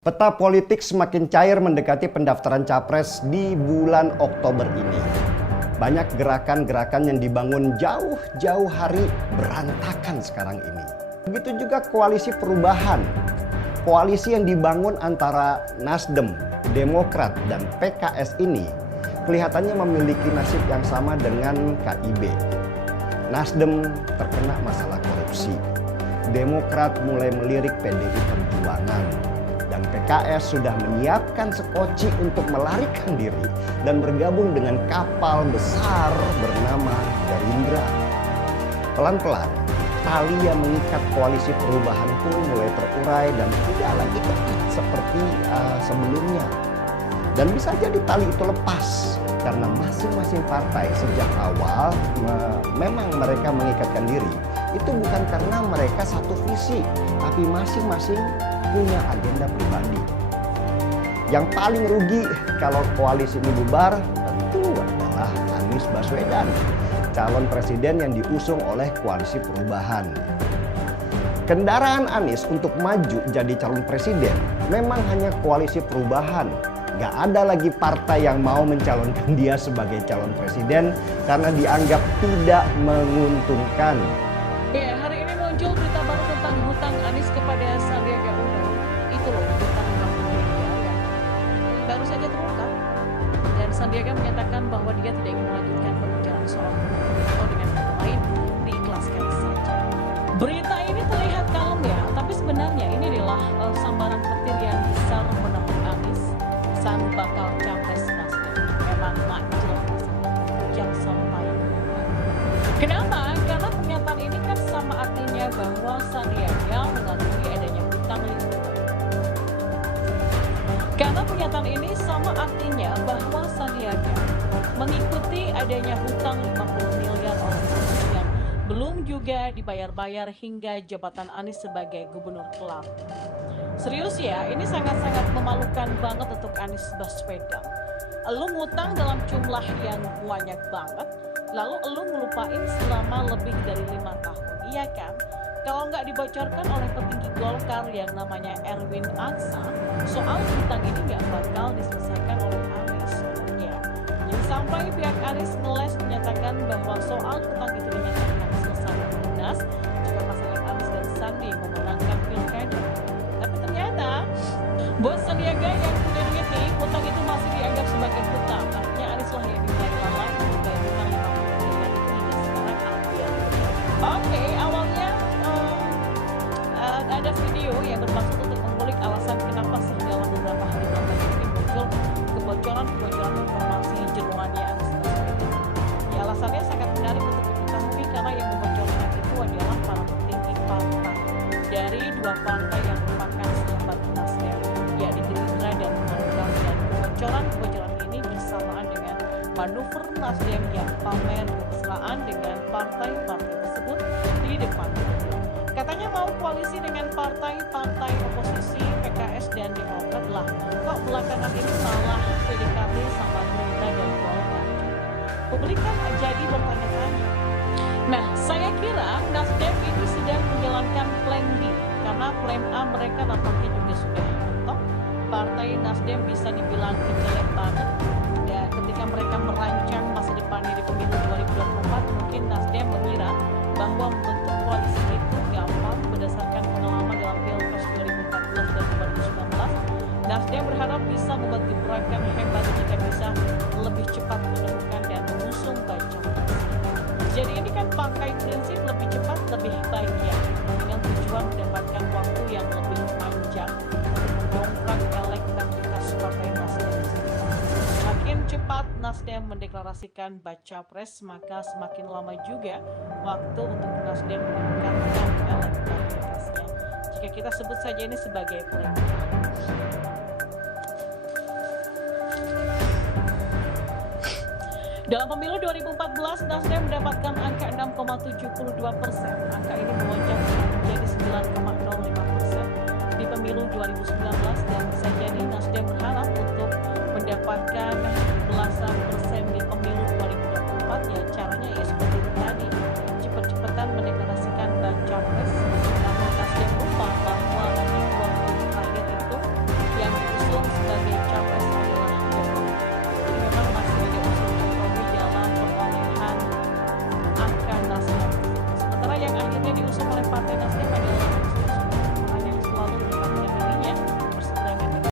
Peta politik semakin cair mendekati pendaftaran capres di bulan Oktober ini. Banyak gerakan-gerakan yang dibangun jauh-jauh hari berantakan sekarang ini. Begitu juga koalisi perubahan. Koalisi yang dibangun antara Nasdem, Demokrat, dan PKS ini kelihatannya memiliki nasib yang sama dengan KIB. Nasdem terkena masalah korupsi. Demokrat mulai melirik PDI Perjuangan. Dan PKS sudah menyiapkan sekoci untuk melarikan diri dan bergabung dengan kapal besar bernama Gerindra. Pelan-pelan, tali yang mengikat koalisi perubahan pun mulai terurai dan tidak lagi ketat seperti sebelumnya. Dan bisa jadi tali itu lepas karena masing-masing partai sejak awal memang mereka mengikatkan diri. Itu bukan karena mereka satu visi, tapi masing-masing punya agenda pribadi. Yang paling rugi kalau koalisi ini bubar tentu adalah Anies Baswedan, calon presiden yang diusung oleh koalisi perubahan. Kendaraan Anies untuk maju jadi calon presiden memang hanya koalisi perubahan. Gak ada lagi partai yang mau mencalonkan dia sebagai calon presiden karena dianggap tidak menguntungkan. Ya, hari ini muncul berita baru tentang hutang Anies kepada Sandiaga Uno. Itu loh, hutang 60 miliar yang baru saja terungkap. Dan Sandiaga menyatakan bahwa dia tidak ingin melanjutkan pembicaraan soal atau dengan kata lain diikhlaskan saja. Berita ini terlihat kalem ya, tapi sebenarnya ini adalah sambaran petir yang besar menepuk Anies sang bakal capres Nasdem. Memang tak jelas hujan sampai. Kenapa? Karena pernyataan ini kan sama artinya bahwa Sandiaga mengakui adanya hutang 50 miliar. Karena pernyataan ini sama artinya bahwa Sandiaga mengikuti adanya hutang 50 miliar orang yang belum juga dibayar-bayar hingga jabatan Anies sebagai gubernur kelak. Serius ya, ini sangat-sangat memalukan banget untuk Anies Baswedan. Lu ngutang dalam jumlah yang banyak banget, lalu elu ngelupain selama lebih dari 5 tahun, iya kan? Kalau nggak dibocorkan oleh petinggi Golkar yang namanya Erwin Aksa, soal hutang ini nggak bakal diselesaikan oleh Anies. Ya, yang sampai pihak Anies ngeles menyatakan bahwa soal hutang itu dinyatakan selesai lunas jika pasangan Anies dan Sandi memenangkan pilkada. Tapi ternyata buat Sandiaga yang punya duit nih, hutang itu masih dianggap sebagai hutang. Artinya Anies lah yang dinilai lalai membayar hutang 50 miliar itu hingga sekarang ambil. Oke, awalnya ada video yang bermaksud untuk mengulik alasan kenapa sih dalam beberapa hari belakangan ini muncul kebocoran informasi jeruannya Anies Baswedan. Ya, alasannya sangat menarik untuk diketahui karena yang membocorkan itu adalah para petinggi partai dari dua partai yang merupakan sahabat Nasdem, yakni Gerindra dan Golkar. Dan kebocoran ini bersamaan dengan manuver Nasdem yang pamer kemesraan dengan partai-partai tersebut di depan publik. Katanya mau koalisi dengan partai-partai oposisi PKS dan Demokrat lah. Kok belakangan ini malah PDKT sama Gerindra dan Golkar? Publik kan jadi bertanya-tanya. Nah, saya kira Nasdem ini sedang menjalankan plan B, karena plan A mereka nampaknya juga sudah mentok. Partai Nasdem bisa dibilang kejelek banget. Ya, ketika mereka merancang masa depannya di pemilu 2024, mungkin Nasdem mengira bahwa membentuk koalisi itu gampang berdasarkan pengalaman dalam Pilpres 2014 dan 2019. Nasdem berharap bisa membuat gebrakan hebat jika bisa lebih cepat menemukan dan mengusung baca pres. Jadi ini kan pakai prinsip lebih cepat lebih baik ya, dengan tujuan mendapatkan waktu yang lebih panjang untuk mendongkrak elektabilitas partai Nasdem. Semakin cepat Nasdem mendeklarasikan baca pres, maka semakin lama juga waktu untuk Nasdem meningkatkan elektabilitasnya. Jika kita sebut saja ini sebagai plan. Dalam pemilu 2014, Nasdem mendapatkan angka 6,72%. Angka ini melonjak menjadi 9,05% di pemilu 2019 dan bisa jadi Nasdem berharap untuk mendapatkan belasan persen di pemilu 2024. Ya, caranya ya seperti itu tadi, cepet-cepetan mendeklarasikan baca pres. Namun Nasdem lupa bahwa di 2 tahun terakhir itu sebagai